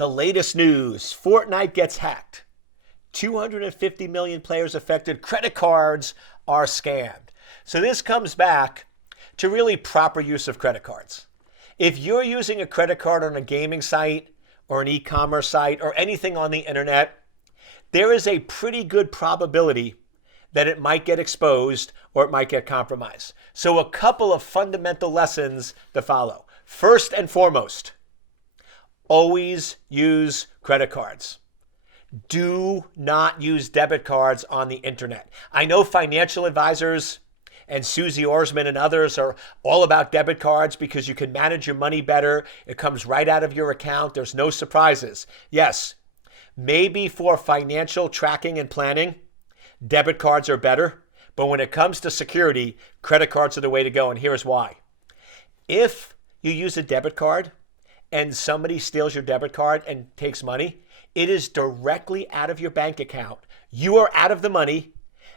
The latest news, Fortnite gets hacked. 250 million players affected. Credit cards are scammed. So this comes back to really proper use of credit cards. If you're using a credit card on a gaming site or an e-commerce site or anything on the internet, there is a pretty good probability that it might get exposed or it might get compromised. So a couple of fundamental lessons to follow. First and foremost, always use credit cards. Do not use debit cards on the internet. I know financial advisors and Susie Orsman and others are all about debit cards because you can manage your money better. It comes right out of your account. There's no surprises. Yes, maybe for financial tracking and planning, debit cards are better. But when it comes to security, credit cards are the way to go. And here's why. If you use a debit card and somebody steals your debit card and takes money, it is directly out of your bank account. You are out of the money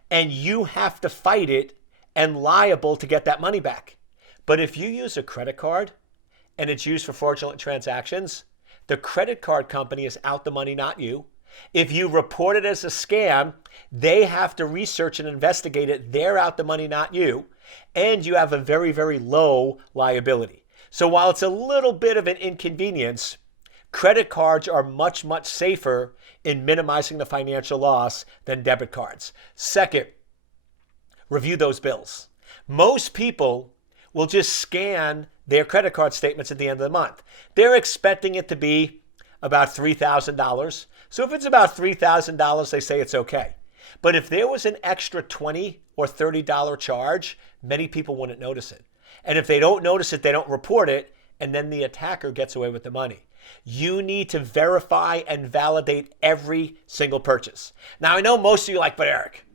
and you have to fight it and liable to get that money back. But if you use a credit card and it's used for fraudulent transactions, the credit card company is out the money, not you. If you report it as a scam, they have to research and investigate it. They're out the money, not you. And you have a very, very low liability. So while it's a little bit of an inconvenience, credit cards are much, much safer in minimizing the financial loss than debit cards. Second, review those bills. Most people will just scan their credit card statements at the end of the month. They're expecting it to be about $3,000. So if it's about $3,000, they say it's okay. But if there was an extra $20 or $30 charge, many people wouldn't notice it. And if they don't notice it, they don't report it, and then the attacker gets away with the money. You need to verify and validate every single purchase. Now, I know most of you are like, but Eric,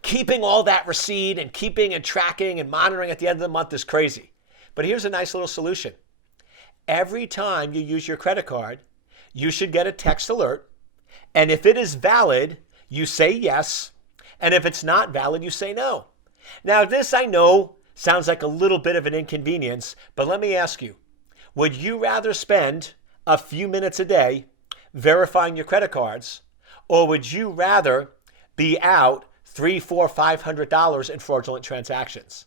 keeping all that receipt and keeping and tracking and monitoring at the end of the month is crazy. But here's a nice little solution. Every time you use your credit card, you should get a text alert. And if it is valid, you say yes. And if it's not valid, you say no. Now, this I know sounds like a little bit of an inconvenience, but let me ask you, would you rather spend a few minutes a day verifying your credit cards, or would you rather be out $300, $400, $500 in fraudulent transactions?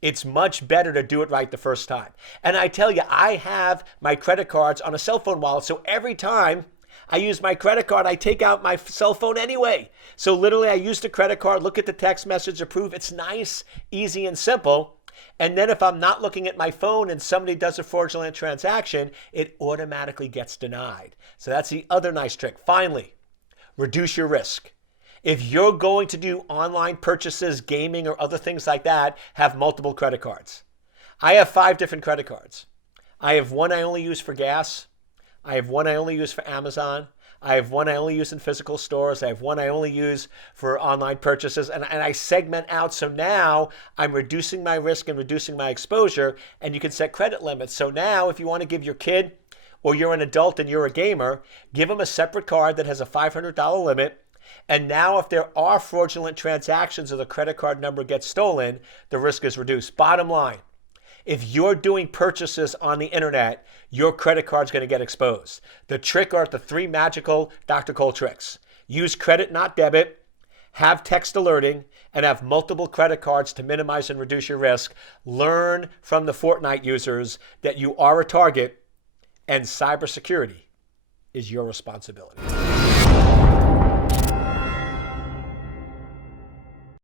It's much better to do it right the first time. And I tell you, I have my credit cards on a cell phone wallet, so every time I use my credit card, I take out my cell phone anyway. So literally I use the credit card, look at the text message, approve. It's nice, easy, and simple. And then if I'm not looking at my phone and somebody does a fraudulent transaction, it automatically gets denied. So that's the other nice trick. Finally, reduce your risk. If you're going to do online purchases, gaming, or other things like that, have multiple credit cards. I have 5 different credit cards. I have one I only use for gas. I have one I only use for Amazon. I have one I only use in physical stores. I have one I only use for online purchases. And I segment out. So now I'm reducing my risk and reducing my exposure. And you can set credit limits. So now if you want to give your kid, or you're an adult and you're a gamer, give them a separate card that has a $500 limit. And now if there are fraudulent transactions or the credit card number gets stolen, the risk is reduced. Bottom line, if you're doing purchases on the internet, your credit card's going to get exposed. The trick are the 3 magical Dr. Cole tricks. Use credit, not debit. Have text alerting, and have multiple credit cards to minimize and reduce your risk. Learn from the Fortnite users that you are a target, and cybersecurity is your responsibility.